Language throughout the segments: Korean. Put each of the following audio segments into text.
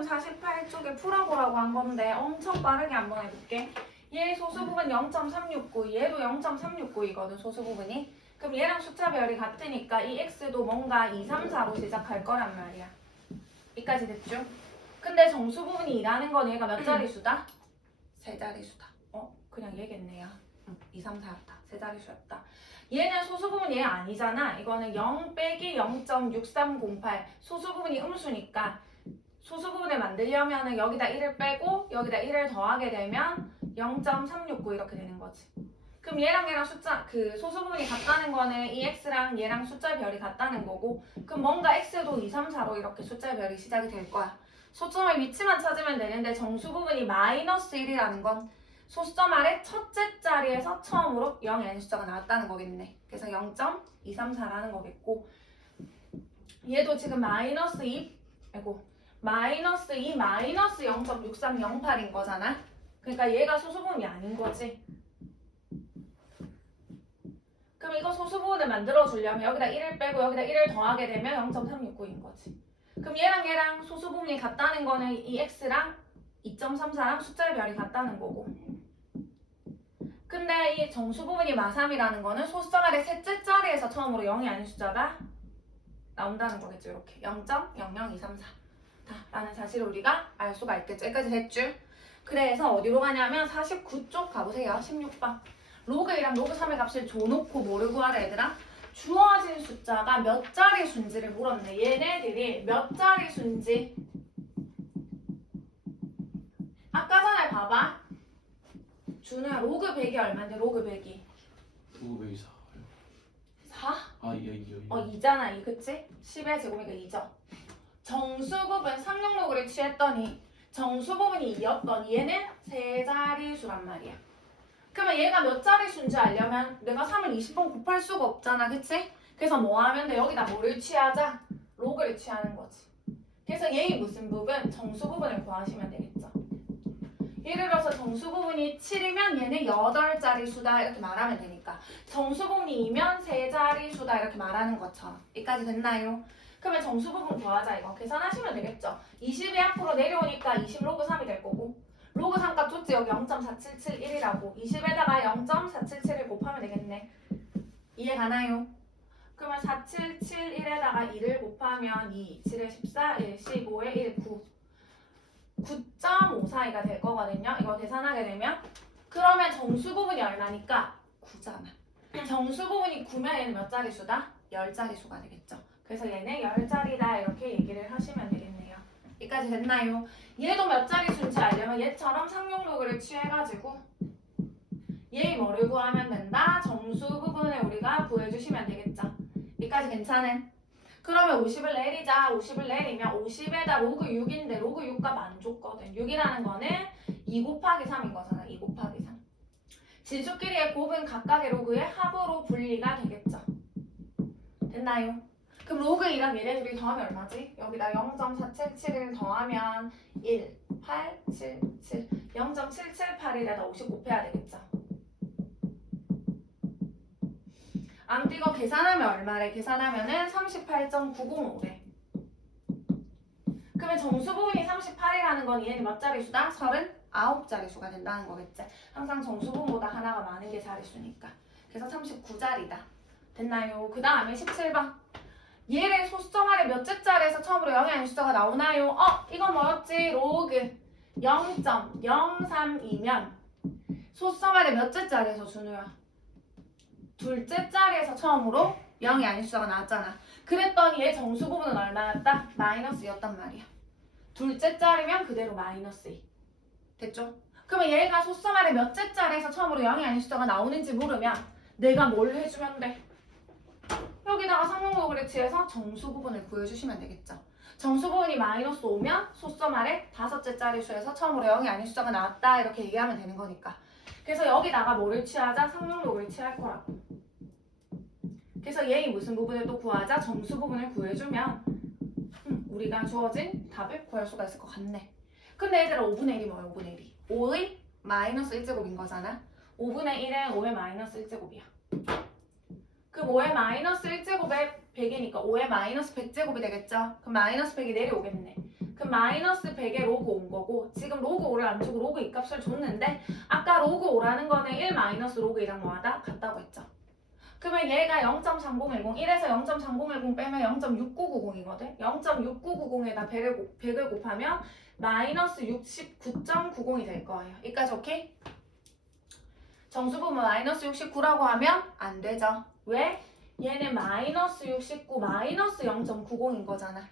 지금 48쪽에 풀어보라고 한 건데 엄청 빠르게 한번 해볼게. 얘 소수 부분 0.369, 얘도 0.369이거든 소수 부분이. 그럼 얘랑 숫자별이 같으니까 이 x도 뭔가 2, 3, 4로 시작할 거란 말이야. 여기까지 됐죠? 근데 정수 부분이 2라는 건 얘가 몇 자릿수다? 세 자릿수다. 그냥 얘겠네요. 2, 3, 4였다. 세 자릿수였다. 얘는 소수 부분이 얘 아니잖아. 이거는 0 빼기 0.6308. 소수 부분이 음수니까 소수 부분을 만들려면 여기다 1을 빼고 여기다 1을 더하게 되면 0.369 이렇게 되는 거지. 그럼 얘랑 숫자 그 소수 부분이 같다는 거는 이 x랑 얘랑 숫자 별이 같다는 거고, 그럼 뭔가 x도 2, 3, 4로 이렇게 숫자 별이 시작이 될 거야. 소점의 위치만 찾으면 되는데 정수 부분이 마이너스 1이라는 건 소수점 아래 첫째 자리에서 처음으로 0이 아닌 숫자가 나왔다는 거겠네. 그래서 0.234라는 거겠고, 얘도 지금 마이너스 2, 마이너스 2, 마이너스 0.6308인 거잖아. 그러니까 얘가 소수 부분이 아닌 거지. 그럼 이거 소수 부분을 만들어 주려면 여기다 1을 빼고 여기다 1을 더하게 되면 0.369인 거지. 그럼 얘랑 소수 부분이 같다는 거는 이 x랑 2.34랑 숫자의 별이 같다는 거고. 근데 이 정수 부분이 마3이라는 거는 소수점 아래 셋째 자리에서 처음으로 0이 아닌 숫자가 나온다는 거겠죠. 이렇게 0.00234 라는 사실을 우리가 알 수가 있겠죠. 여기까지 됐죠? 그래서 어디로 가냐면 49쪽 가보세요. 16번. 로그 1이랑 로그 3의 값을 줘놓고 뭐를 구하래 얘들아? 주어진 숫자가 몇 자리 수인지를 물었네. 얘네들이 몇 자리 수인지. 아까 전에 봐봐. 준우야, 로그 100이 얼마인데 로그 100이? 로그 104. 4? 아, 예. 2잖아. 2 그치? 10의 제곱이니까 2죠. 정수 부분 366을 취했더니 정수 부분이 2였더니 얘는 세 자리수란 말이야. 그러면 얘가 몇 자리수인지 알려면 내가 3을 20번 곱할 수가 없잖아. 그치? 그래서 뭐 하면 돼? 여기다 뭐를 취하자? 로그를 취하는 거지. 그래서 얘의 무슨 부분? 정수 부분을 구하시면 되겠죠. 예를 들어서 정수 부분이 7이면 얘는 8자리수다 이렇게 말하면 되니까 정수 부분이 2면 3자리수다 이렇게 말하는 것처럼. 여기까지 됐나요? 그러면 정수 부분 구하자 이거 계산하시면 되겠죠. 20이 앞으로 내려오니까 20 로그 3이 될 거고, 로그 3값 줬지 여기 0.4771이라고 20에다가 0.477을 곱하면 되겠네. 이해 가나요? 그러면 4771에다가 2를 곱하면 2, 7에 14, 1, 15에 1, 9 9.542가 될 거거든요. 이거 계산하게 되면 그러면 정수 부분이 얼마니까? 9잖아. 정수 부분이 9면 얘는 몇 자리수다? 10자리수가 되겠죠. 그래서 얘는 10자리다 이렇게 얘기를 하시면 되겠네요. 여기까지 됐나요? 얘도 몇 자리수인지 알려면 얘처럼 상용로그를 취해가지고 얘 뭐를 구하면 된다? 정수 부분을 우리가 구해주시면 되겠죠. 여기까지 괜찮은? 그러면 50을 내리자. 50을 내리면 50에다 로그 6인데 로그 6값 안 줬거든. 6이라는 거는 2 곱하기 3인 거잖아. 2 곱하기 3. 진수끼리의 곱은 각각의 로그의 합으로 분리가 되겠죠. 됐나요? 그럼 로그 2랑 얘네 둘이 더하면 얼마지? 여기다 0.477을 더하면 1, 8, 7, 7 0.778에다 50 곱해야 되겠죠. 아무튼 이거 계산하면 얼마래? 계산하면은 38.905래. 그러면 정수 부분이 38이라는 건 얘는 몇 자리수다? 39자리수가 된다는 거겠지. 항상 정수 부분보다 하나가 많은 게 자리수니까. 그래서 39자리다. 됐나요? 그 다음에 17번. 얘를 소수점 아래 몇째 자리에서 처음으로 0이 아닌 숫자가 나오나요? 이건 뭐였지? 로그 0.032면 소수점 아래 몇째 자리에서 준우야? 둘째 자리에서 처음으로 0이 아닌 숫자가 나왔잖아. 그랬더니 얘 정수 부분은 얼마였다? 마이너스였단 말이야. 둘째 자리면 그대로 마이너스 2. 됐죠? 그러면 얘가 소수점 아래 몇째 자리에서 처음으로 0이 아닌 숫자가 나오는지 모르면 내가 뭘 해주면 돼? 여기다가 상용로그를 취해서 정수 부분을 구해주시면 되겠죠. 정수 부분이 마이너스 5면 소수점 아래 다섯째 자리수에서 처음으로 0이 아닌 숫자가 나왔다 이렇게 얘기하면 되는 거니까. 그래서 여기다가 뭐를 취하자? 상용로그를 취할 거라고. 그래서 얘의 무슨 부분을 또 구하자? 정수 부분을 구해주면 우리가 주어진 답을 구할 수가 있을 것 같네. 근데 얘들아 5분의 1이 뭐야? 5분의 1이 5의 마이너스 1제곱인 거잖아. 5분의 1은 5의 마이너스 1제곱이야. 그럼 5의 마이너스 1제곱에 100이니까 5의 마이너스 100제곱이 되겠죠? 그럼 마이너스 100이 내려오겠네. 그럼 마이너스 100에 로그 5인 거고 지금 로그 5를 안 주고 로그 2 값을 줬는데 아까 로그 5라는 거는 1 마이너스 로그 2랑 뭐하다? 같다고 했죠. 그러면 얘가 0.3010, 1에서 0.3010 빼면 0.6990이거든? 0.6990에다 100을 곱하면 마이너스 69.90이 될 거예요. 여기까지 오케이? 정수부분 마이너스 69라고 하면 안 되죠. 왜? 얘는 마이너스 69, 마이너스 0.90인 거잖아.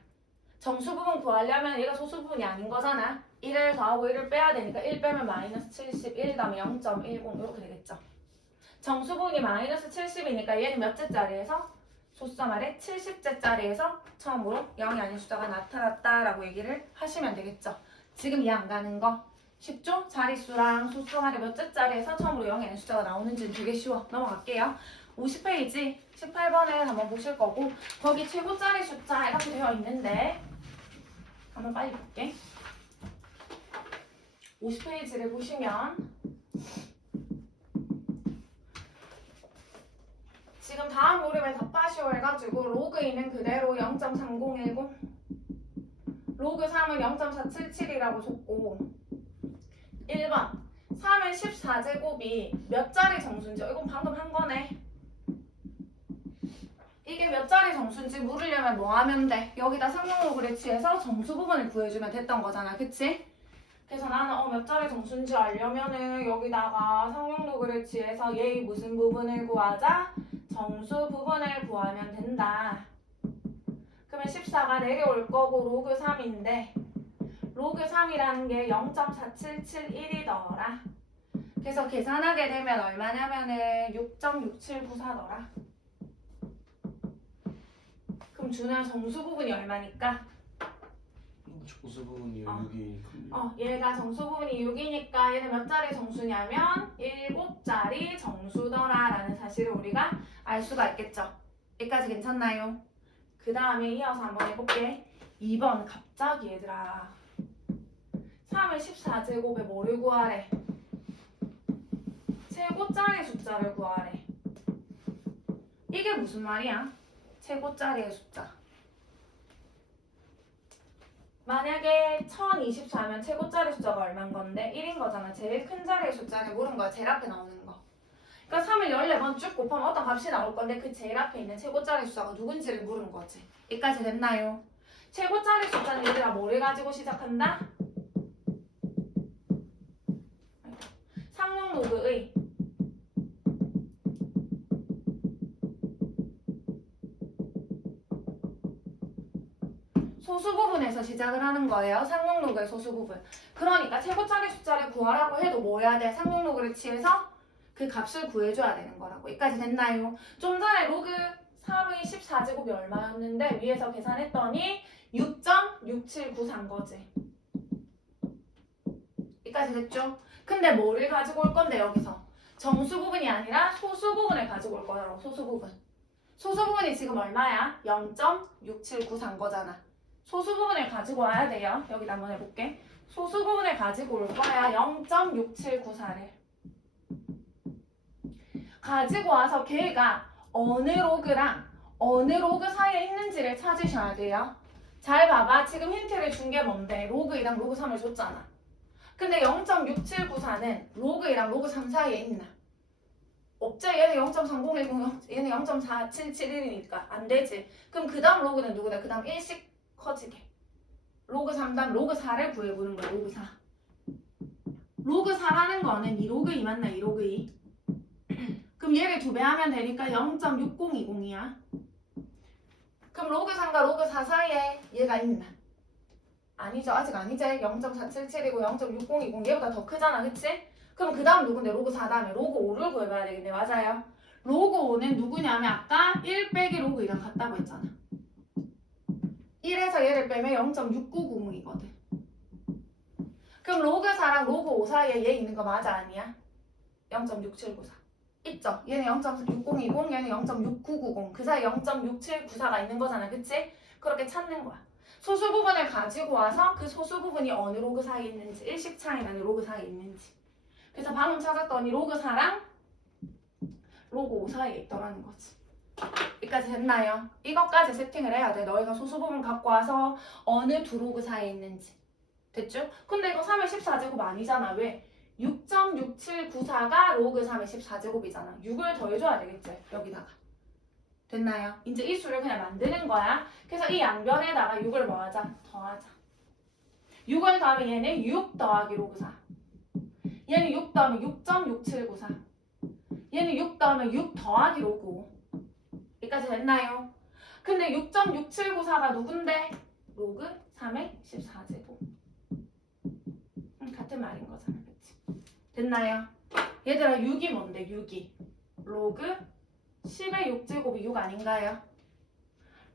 정수부분 구하려면 얘가 소수부분이 아닌 거잖아. 1을 더하고 1을 빼야 되니까 1 빼면 마이너스 71 다음에 0.10 이렇게 되겠죠. 정수분이 마이너스 70이니까 얘는 몇 제짜리에서? 소수점 아래 70제짜리에서 처음으로 0이 아닌 숫자가 나타났다라고 얘기를 하시면 되겠죠. 지금 이해 안 가는 거 쉽죠? 자릿수랑 소수점 아래 몇 제짜리에서 처음으로 0이 아닌 숫자가 나오는지는 되게 쉬워. 넘어갈게요. 50페이지 18번에 한번 보실 거고 거기 최고짜리 숫자 이렇게 되어 있는데 한번 빨리 볼게. 50페이지를 보시면 지금 다음 무릎에 답하시오 해가지고 로그 2는 그대로 0.3010 로그 3은 0.477이라고 줬고 1번 3은 14제곱이 몇 자리 정수인지 이건 방금 한 거네. 이게 몇 자리 정수인지 물으려면 뭐 하면 돼? 여기다 상용로그를 취해서 정수 부분을 구해주면 됐던 거잖아. 그치? 그래서 나는 몇 자리 정수인지 알려면은 여기다가 상용로그를 취해서 얘의 무슨 부분을 구하자? 정수 부분을 구하면 된다. 그러면 14가 내려올 거고 로그 3인데 로그 3이라는 게 0.4771이더라. 그래서 계산하게 되면 얼마냐면은 6.6794더라. 그럼 준아 정수 부분이 얼마니까? 정수 부분이 6이니까. 얘가 정수 부분이 6이니까 얘는 몇 자리 정수냐면 7자리 정수더라 라는 사실을 우리가 알 수가 있겠죠. 여기까지 괜찮나요? 그 다음에 이어서 한번 해볼게. 2번 갑자기 얘들아 3을 14제곱에 뭐를 구하래? 최고짜리 숫자를 구하래. 이게 무슨 말이야? 최고짜리의 숫자. 만약에 1024면 최고짜리 숫자가 얼마인 건데 1인 거잖아. 제일 큰 자리의 숫자를 물은 거야. 제일 앞에 나오는 거. 그러니까 3을 14번 쭉 곱하면 어떤 값이 나올 건데 그 제일 앞에 있는 최고짜리 숫자가 누군지를 물은 거지. 여기까지 됐나요? 최고짜리 숫자는 얘들아 뭐를 가지고 시작한다? 상용 로그의 소수 부분에서 시작을 하는 거예요. 상용 로그의 소수 부분. 그러니까 최고짜리 숫자를 구하라고 해도 뭐 해야 돼? 상용 로그를 취해서 그 값을 구해줘야 되는 거라고. 여기까지 됐나요? 좀 전에 로그 3의 14제곱이 얼마였는데 위에서 계산했더니 6.6794인 거지. 여기까지 됐죠? 근데 뭐를 가지고 올 건데 여기서? 정수 부분이 아니라 소수 부분을 가지고 올 거라고. 소수 부분. 소수 부분이 지금 얼마야? 0.6794인 거잖아. 소수 부분을 가지고 와야 돼요. 여기다 한번 해볼게. 소수 부분을 가지고 올 거야. 0.6794를. 가지고 와서 걔가 어느 로그랑 어느 로그 사이에 있는지를 찾으셔야 돼요. 잘 봐봐. 지금 힌트를 준 게 뭔데? 로그 2랑 로그 3을 줬잖아. 근데 0.6794는 로그 2랑 로그 3 사이에 있나? 없지? 얘는 0.3010, 얘는 0.4771이니까 안 되지. 그럼 그 다음 로그는 누구다? 그 다음 1씩 커지게. 로그 3 다음 로그 4를 구해보는 거야. 로그 4. 로그 4라는 거는 이 로그 2 맞나? 이 로그 2. 그럼 얘를 2배 하면 되니까 0.6020이야. 그럼 로그 3과 로그 4 사이에 얘가 있나? 아니죠. 아직 아니지. 0.477이고 0.6020 얘보다 더 크잖아. 그치? 그럼 그 다음 누군데? 로그 4 다음에 로그 5를 구해봐야 되겠네. 맞아요. 로그 5는 누구냐면 아까 1 빼기 로그 2랑 같다고 했잖아. 1에서 얘를 빼면 0.6990이거든. 그럼 로그 4랑 로그 5 사이에 얘 있는 거 맞아? 아니야? 0.6794 있죠? 얘는 0.6020 얘는 0.6990 그 사이 0.6794가 있는 거잖아. 그치? 그렇게 찾는 거야. 소수 부분을 가지고 와서 그 소수 부분이 어느 로그 사이에 있는지 일식 차이 나는 로그 사이에 있는지. 그래서 방금 찾았더니 로그 4랑 로그 5 사이에 있더라는 거지. 여기까지 됐나요? 이것까지 세팅을 해야 돼. 너희가 소수부분 갖고 와서 어느 두 로그 사이에 있는지. 됐죠? 근데 이거 3의 14제곱 아니잖아. 왜? 6.6794가 로그 3의 14제곱이잖아. 6을 더해줘야 되겠지? 여기다가. 됐나요? 이제 이 수를 그냥 만드는 거야. 그래서 이 양변에다가 6을 뭐 하자? 더하자. 6을 더하면 얘는 6 더하기 로그 4. 얘는 6 더하면 6.6794. 얘는 6 더하면 6 더하기 로그 5. 여기까지 됐나요? 근데 6.6794가 누군데? 로그 3의 14제곱. 같은 말인 거잖아. 그치? 됐나요? 얘들아 6이 뭔데? 6이. 로그 10의 6제곱이 6 아닌가요?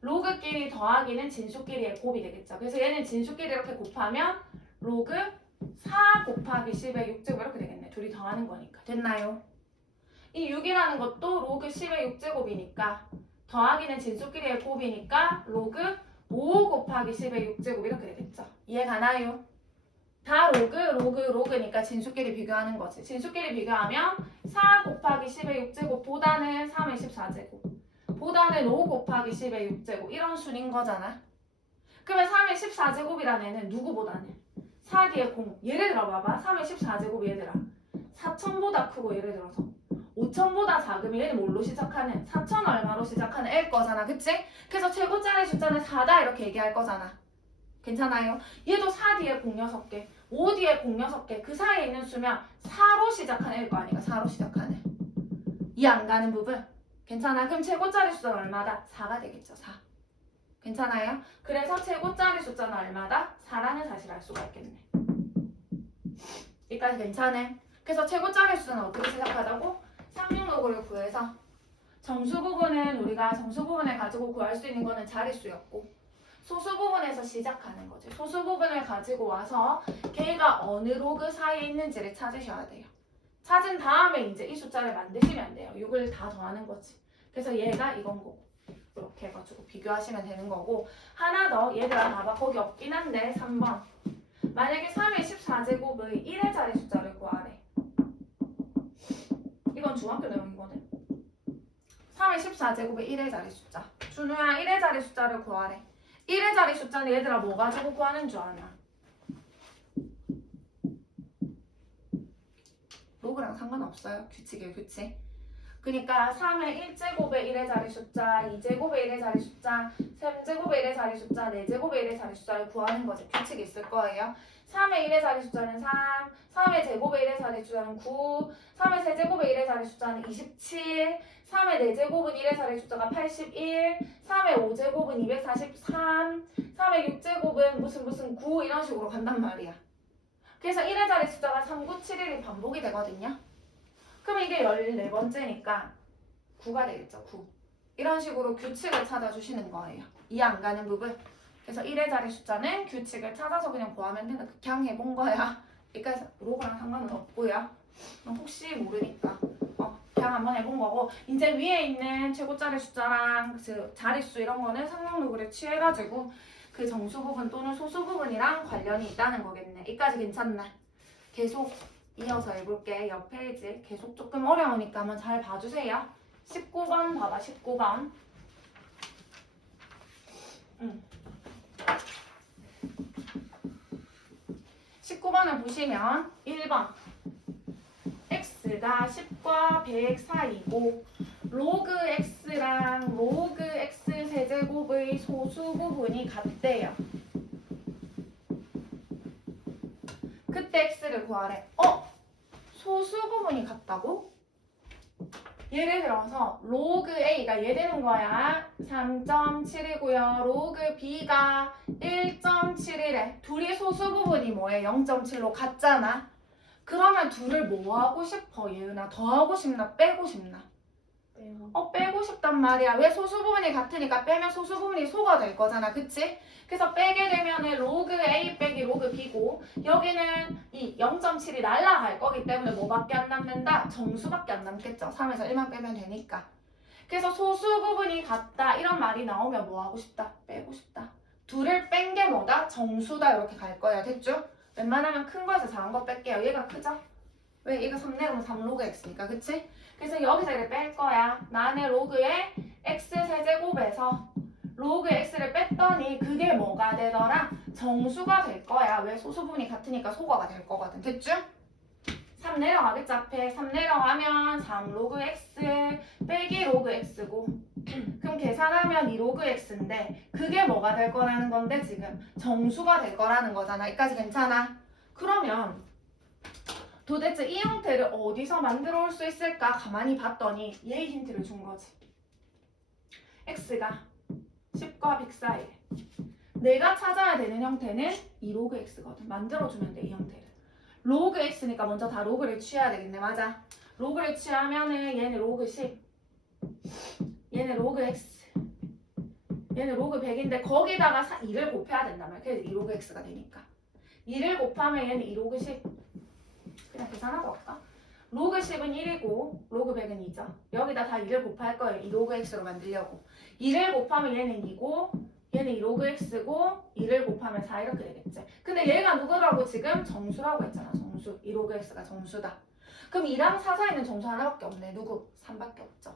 로그끼리 더하기는 진수끼리의 곱이 되겠죠. 그래서 얘는 진수끼리 이렇게 곱하면 로그 4 곱하기 10의 6제곱 이렇게 되겠네. 둘이 더하는 거니까. 됐나요? 이 6이라는 것도 로그 10의 6제곱이니까 더하기는 진수끼리의 곱이니까 로그 5 곱하기 10의 6제곱 이렇게 되겠죠. 이해 가나요? 다 로그니까 진수끼리 비교하는 거지. 진수끼리 비교하면 4 곱하기 10의 6제곱보다는 3의 14제곱 보다는 5 곱하기 10의 6제곱 이런 순인 거잖아. 그러면 3의 14제곱이라는 애는 누구보다는? 4 뒤에 0. 예를 들어 봐봐. 3의 14제곱 얘들아. 4천보다 크고 예를 들어서 5천보다 작으면 얘는 뭘로 시작하는? 4천 얼마로 시작하는 애일 거잖아. 그치? 그래서 최고짜리 숫자는 4다 이렇게 얘기할 거잖아. 괜찮아요? 얘도 4 뒤에 0 6개, 5 뒤에 0 6개 그 사이에 있는 수면 4로 시작하는 애일 거 아니까 4로 시작하는. 이 안 가는 부분. 괜찮아? 그럼 최고짜리 숫자는 얼마다? 4가 되겠죠. 4. 괜찮아요? 그래서 최고짜리 숫자는 얼마다? 4라는 사실을 알 수가 있겠네. 여기까지 괜찮네. 그래서 최고짜리 숫자는 어떻게 시작하다고? 상륙로그를 구해서 정수 부분은 우리가 정수 부분을 가지고 구할 수 있는 거는 자릿수였고 소수 부분에서 시작하는 거지. 소수 부분을 가지고 와서 걔가 어느 로그 사이에 있는지를 찾으셔야 돼요. 찾은 다음에 이제 이 숫자를 만드시면 돼요. 6을 다 더하는 거지. 그래서 얘가 이건 거고 이렇게 해가지고 비교하시면 되는 거고 하나 더 얘들아 봐봐. 거기 없긴 한데 3번 만약에 3의 14제곱의 1의 자리 숫자를 구하래. 이건 중학교 내용이거든. 3의 14제곱의 1의 자리 숫자. 준우야 1의 자리 숫자를 구하래. 1의 자리 숫자는 얘들아 뭐 가지고 구하는 줄 아나? 로그랑 상관없어요. 규칙이에요. 규칙. 그러니까 3의 1제곱의 1의 자리 숫자, 2제곱의 1의 자리 숫자, 3제곱의 1의 자리 숫자, 4제곱의 1의 자리 숫자를 구하는 거지. 규칙이 있을 거예요. 3의 1의 자리 숫자는 3, 3의 제곱의 1의 자리 숫자는 9, 3의 세제곱의 1의 자리 숫자는 27, 3의 4제곱은 1의 자리 숫자가 81, 3의 5제곱은 243, 3의 6제곱은 무슨 9 이런 식으로 간단 말이야. 그래서 1의 자리 숫자가 3, 9, 7, 1이 반복이 되거든요. 그럼 이게 14번째니까 9가 되겠죠. 9. 이런 식으로 규칙을 찾아주시는 거예요. 이해 안 가는 부분. 그래서 1의 자리 숫자는 규칙을 찾아서 그냥 구하면 된다. 그냥 해본 거야. 그러니까 로그랑 상관은 없고요. 혹시 모르니까 그냥 한번 해본 거고 이제 위에 있는 최고짜리 숫자랑 그 자릿수 이런 거는 상용로그를 취해가지고 그 정수 부분 또는 소수 부분이랑 관련이 있다는 거겠네. 여기까지 괜찮나? 계속 이어서 해볼게. 옆 페이지 계속 조금 어려우니까 한번 잘 봐주세요. 19번 봐봐. 19번. 19번을 보시면 1번 x가 10과 100 사이고 로그 x랑 로그 x 세제곱의 소수 부분이 같대요. 그때 x를 구하래. 소수 부분이 같다고? 예를 들어서 로그 a가 얘 되는 거야. 3.7이고요. 로그 b가 1.7이래. 둘이 소수 부분이 뭐해? 0.7로 같잖아. 그러면 둘을 뭐 하고 싶어? 예은아 더하고 싶나 빼고 싶나? 빼고 싶단 말이야. 왜? 소수 부분이 같으니까 빼면 소수 부분이 소가 될 거잖아. 그치? 그래서 빼게 되면은 로그 A 빼기 로그 B고 여기는 이 0.7이 날라갈 거기 때문에 뭐밖에 안 남는다? 정수밖에 안 남겠죠. 3에서 1만 빼면 되니까. 그래서 소수 부분이 같다 이런 말이 나오면 뭐 하고 싶다? 빼고 싶다. 둘을 뺀 게 뭐다? 정수다 이렇게 갈 거예요. 됐죠? 웬만하면 큰 거에서 작은 거 뺄게요. 얘가 크죠? 왜? 이거 3 내려오면 3로그 x니까 그치? 그래서 여기서 이를 뺄 거야. 나는 로그의 x 세제곱에서 로그 x를 뺐더니 그게 뭐가 되더라? 정수가 될 거야. 왜? 소수분이 같으니까 소거가 될 거거든. 됐죠? 3 내려가겠지 앞에. 3 내려가면 3 로그 x 빼기 로그 x고 그럼 계산하면 2 로그 x인데 그게 뭐가 될 거라는 건데 지금 정수가 될 거라는 거잖아. 여기까지 괜찮아? 그러면 도대체 이 형태를 어디서 만들어 올 수 있을까? 가만히 봤더니 얘의 힌트를 준 거지. x가 10과 100 사이에 내가 찾아야 되는 형태는 2 로그 x거든. 만들어주면 돼, 이 형태를. 로그 x니까 먼저 다 로그를 취해야 되겠네. 맞아. 로그를 취하면은 얘는 로그 10, 얘는 로그 x, 얘는 로그 100인데 거기다가 2를 곱해야 된단 말이야. 그래서 2 로그 x가 되니까 2를 곱하면 얘는 2 로그 10. 그냥 계산하고 갈까? 로그 10은 1이고 로그 100은 2죠. 여기다 다 2를 곱할 거예요. 2 로그 x로 만들려고. 2를 곱하면 얘는 2고 얘는 2 로그 x고 2를 곱하면 4 이렇게 되겠지. 근데 얘가 누구라고 지금? 정수라고 했잖아. 정수. 2 로그 x가 정수다. 그럼 2랑 4 사이는 정수 하나밖에 없네. 누구? 3밖에 없죠.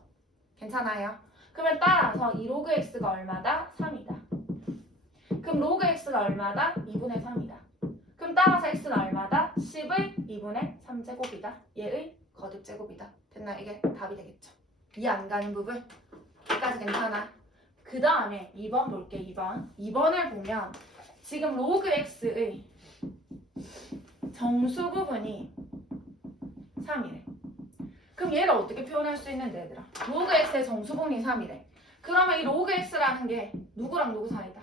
괜찮아요? 그러면 따라서 2 로그 x가 얼마다? 3이다. 그럼 로그 x가 얼마다? 2분의 3이다. 그럼 따라서 x는 얼마다? 10의 2분의 3제곱이다. 얘의 거듭제곱이다. 됐나? 이게 답이 되겠죠. 이해 안 가는 부분? 여기까지 괜찮아. 그 다음에 2번 볼게. 2번을 보면 지금 로그 x의 정수 부분이 3이래. 그럼 얘를 어떻게 표현할 수 있는데 얘들아? 로그 x의 정수 부분이 3이래. 그러면 이 로그 x라는 게 누구랑 누구 사이다?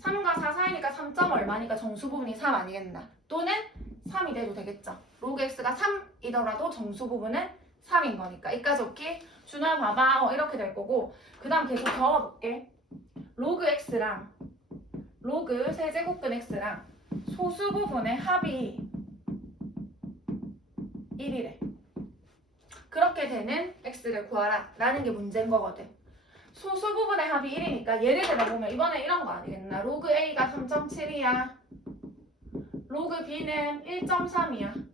3과 4 사이니까 3점 얼마니까 정수 부분이 3 아니겠나? 또는 3이 돼도 되겠죠. 로그 x가 3이더라도 정수 부분은 3인 거니까. 이까지 오케이? 준호야 봐봐. 이렇게 될 거고 그 다음 계속 적어볼게. 로그 x랑 로그 세제곱근 x랑 소수 부분의 합이 1이래. 그렇게 되는 x를 구하라 라는 게 문제인 거거든. 소수 부분의 합이 1이니까 예를 들어보면 이번에 이런 거 아니겠나? 로그 a가 3.7이야. 로그 b는 1.3이야.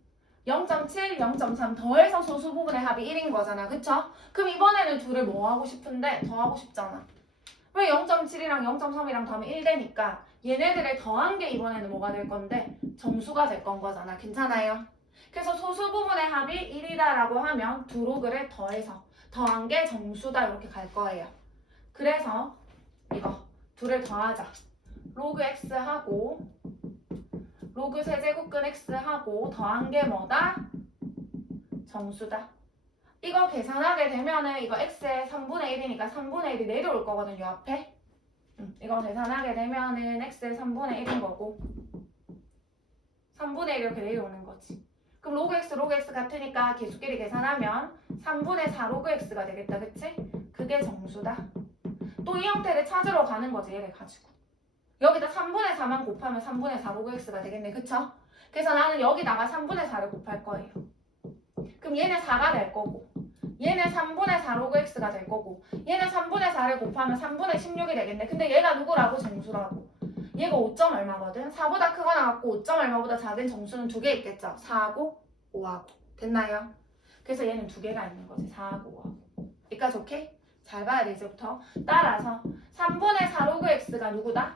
0.7, 0.3 더해서 소수 부분의 합이 1인 거잖아. 그쵸? 그럼 이번에는 둘을 뭐 하고 싶은데? 더하고 싶잖아. 왜 0.7이랑 0.3이랑 더하면 1 되니까 얘네들을 더한 게 이번에는 뭐가 될 건데? 정수가 될 건 거잖아. 괜찮아요? 그래서 소수 부분의 합이 1이다라고 하면 두 로그를 더해서 더한 게 정수다 이렇게 갈 거예요. 그래서 이거 둘을 더하자. 로그 x하고 로그 세제곱근 x하고 더한 게 뭐다? 정수다. 이거 계산하게 되면은 이거 x의 3분의 1이니까 3분의 1이 내려올 거거든 요 앞에. 이거 계산하게 되면은 x의 3분의 1인 거고 3분의 1 이렇게 내려오는 거지. 그럼 로그 x 같으니까 개수끼리 계산하면 3분의 4 로그 x가 되겠다. 그치? 그게 정수다. 또 이 형태를 찾으러 가는 거지 얘를 가지고. 여기다 3분의 4만 곱하면 3분의 4 로그 x가 되겠네. 그쵸? 그래서 나는 여기다가 3분의 4를 곱할 거예요. 그럼 얘는 4가 될 거고 얘는 3분의 4 로그 x가 될 거고 얘는 3분의 4를 곱하면 3분의 16이 되겠네. 근데 얘가 누구라고? 정수라고. 얘가 5점 얼마거든? 4보다 크거나 같고 5점 얼마보다 작은 정수는 두 개 있겠죠? 4하고 5하고. 됐나요? 그래서 얘는 두 개가 있는 거지. 4하고 5하고. 여기까지 오케이? 잘 봐야 돼 이제부터. 따라서 3분의 4 로그 x가 누구다?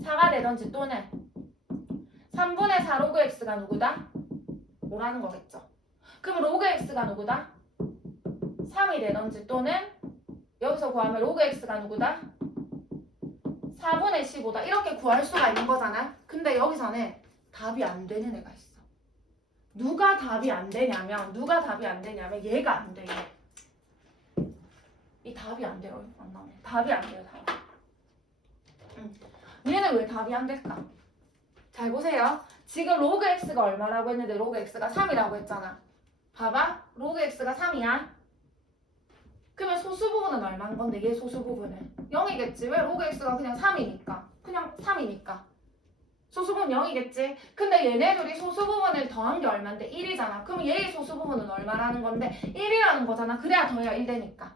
4가 되던지 또는 3분의 4 로그 x가 누구다? 5라는 거겠죠. 그럼 로그 x가 누구다? 3이 되던지 또는 여기서 구하면 로그 x가 누구다? 4분의 15다. 이렇게 구할 수가 있는 거잖아. 근데 여기서는 답이 안 되는 애가 있어. 누가 답이 안 되냐면 얘가 안 돼. 이 답이 안 돼요. 안 나오네. 답이 안 돼요. 답이. 얘는 왜 답이 안 될까? 잘 보세요. 지금 로그 x가 얼마라고 했는데 로그 x가 3이라고 했잖아. 봐봐. 로그 x가 3이야. 그러면 소수 부분은 얼마인 건데 얘 소수 부분은 0이겠지. 왜? 로그 x가 그냥 3이니까. 그냥 3이니까. 소수 부분 0이겠지. 근데 얘네들이 소수 부분을 더한 게 얼마인데 1이잖아. 그럼 얘의 소수 부분은 얼마라는 건데 1이라는 거잖아. 그래야 더해야 1 되니까.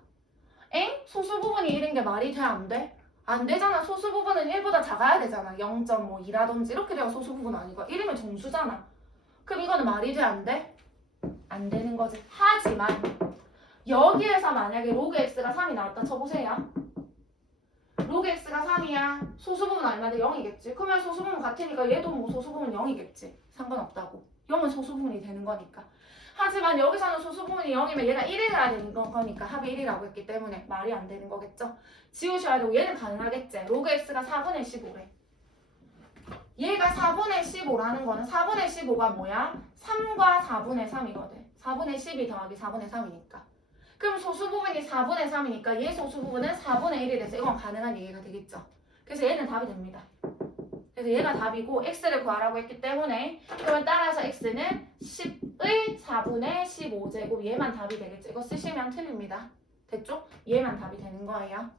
엥? 소수 부분이 1인 게 말이 돼? 안 돼? 안 되잖아. 소수 부분은 1보다 작아야 되잖아. 0.2라든지 이렇게 돼야 소수 부분 아니고 1이면 정수잖아. 그럼 이거는 말이 돼? 안 돼? 안 되는 거지. 하지만 여기에서 만약에 로그 x가 3이 나왔다 쳐보세요. 로그 x가 3이야. 소수부분 얼마인데 0이겠지. 그러면 소수부분 같으니까 얘도 뭐 소수부분 0이겠지. 상관없다고. 0은 소수부분이 되는 거니까. 하지만 여기서는 소수부분이 0이면 얘가 1이라 되는 거니까 합이 1이라고 했기 때문에 말이 안 되는 거겠죠. 지우셔야 되고 얘는 가능하겠지. 로그 x가 4분의 15래. 얘가 4분의 15라는 거는 4분의 15가 뭐야? 3과 4분의 3이거든. 4분의 12 더하기 4분의 3이니까. 그럼 소수부분이 4분의 3이니까 얘 소수부분은 4분의 1이 돼서 이건 가능한 얘기가 되겠죠. 그래서 얘는 답이 됩니다. 그래서 얘가 답이고 x를 구하라고 했기 때문에 그러면 따라서 x는 10의 4분의 15제곱 얘만 답이 되겠죠. 이거 쓰시면 틀립니다. 됐죠? 얘만 답이 되는 거예요.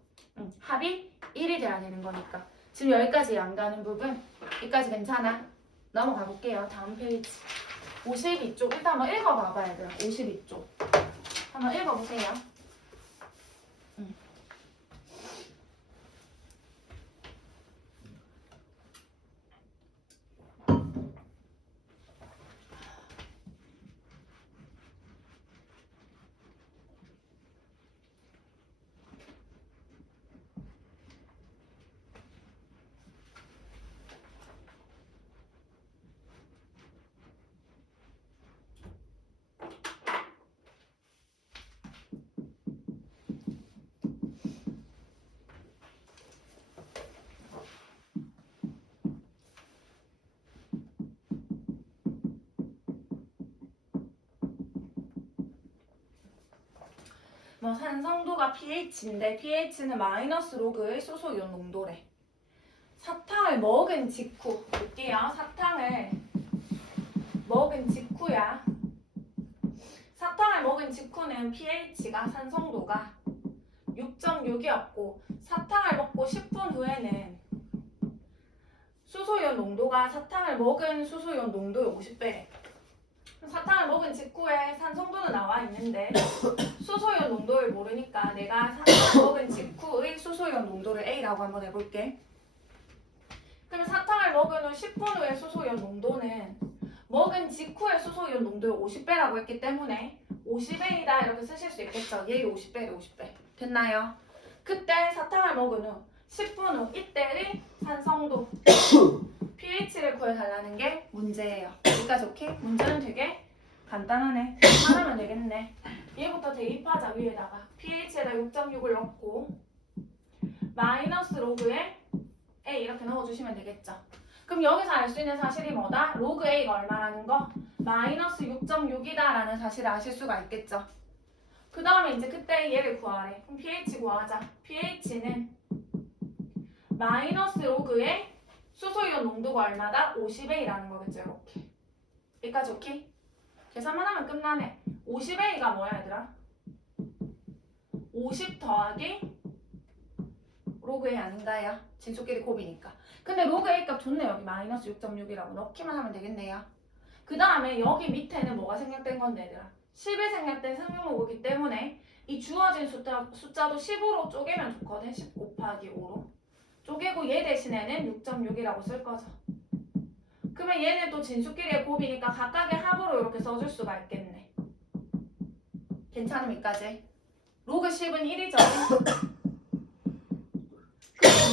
합이 1이 돼야 되는 거니까. 지금 여기까지 안 가는 부분 여기까지 괜찮아? 넘어가 볼게요. 다음 페이지 52쪽 일단 한번 읽어봐봐 얘들아. 52쪽 한번 읽어보세요. 뭐 산성도가 pH인데 pH는 마이너스 로그의 수소이온 농도래. 사탕을 먹은 직후 볼게요. 사탕을 먹은 직후야. 사탕을 먹은 직후는 pH가 산성도가 6.6이었고 사탕을 먹고 10분 후에는 수소이온 농도가 사탕을 먹은 수소이온 농도의 50배래. 사탕을 먹은 직후에 산성도는 나와 있는데 수소이온 농도를 모르니까 내가 사탕을 먹은 직후의 수소이온 농도를 A라고 한번 해볼게. 그러면 사탕을 먹은 후 10분 후의 수소이온 농도는 먹은 직후의 수소이온 농도의 50배라고 했기 때문에 50A다 이렇게 쓰실 수 있겠죠. 얘의 50배래 50배. 됐나요? 그때 사탕을 먹은 후 10분 후 이때의 산성도 pH를 구해달라는 게 문제예요. 여기까지 오케이? 문제는 되게 간단하네. 하나면 되겠네. 얘부터 대입하자. 위에다가 pH에다 6.6을 넣고 마이너스 로그에 A 이렇게 넣어주시면 되겠죠. 그럼 여기서 알 수 있는 사실이 뭐다? 로그 A가 얼마라는 거? 마이너스 6.6이다 라는 사실을 아실 수가 있겠죠. 그 다음에 이제 그때 얘를 구하래. 그럼 pH 구하자. pH는 마이너스 로그에 수소이온 농도가 얼마다? 50A라는 거겠죠. 이렇게. 여기까지 오케이? 계산만 하면 끝나네. 50A가 뭐야 얘들아? 50 더하기 로그 A 아닌가요? 진수끼리 곱이니까. 근데 로그 A 값 좋네. 여기 마이너스 6.6이라고 넣기만 하면 되겠네요. 그 다음에 여기 밑에는 뭐가 생략된 건데 얘들아? 10이 생략된 상용로그이기 때문에 이 주어진 숫자도 10으로 쪼개면 좋거든. 10 곱하기 5로. 쪼개고 얘 대신에는 6.6이라고 쓸 거죠. 그러면 얘는 또 진수끼리의 곱이니까 각각의 합으로 이렇게 써줄 수가 있겠네. 괜찮음이까지? 로그 10은 1이죠.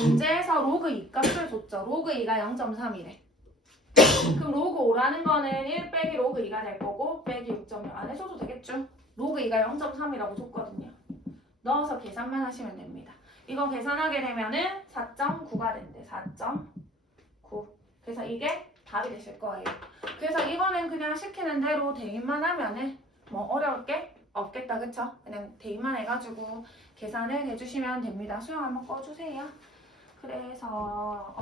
문제에서 로그 2 값을 줬죠. 로그 2가 0.3이래. 그럼 로그 5라는 거는 1 빼기 로그 2가 될 거고 빼기 6.6 안 해줘도 되겠죠. 로그 2가 0.3이라고 줬거든요. 넣어서 계산만 하시면 됩니다. 이거 계산하게 되면은 4.9가 된대. 4.9. 그래서 이게 답이 되실 거예요. 그래서 이거는 그냥 시키는 대로 대입만 하면은 뭐 어려울 게 없겠다. 그쵸? 그냥 대입만 해가지고 계산을 해주시면 됩니다. 수영 한번 꺼주세요. 그래서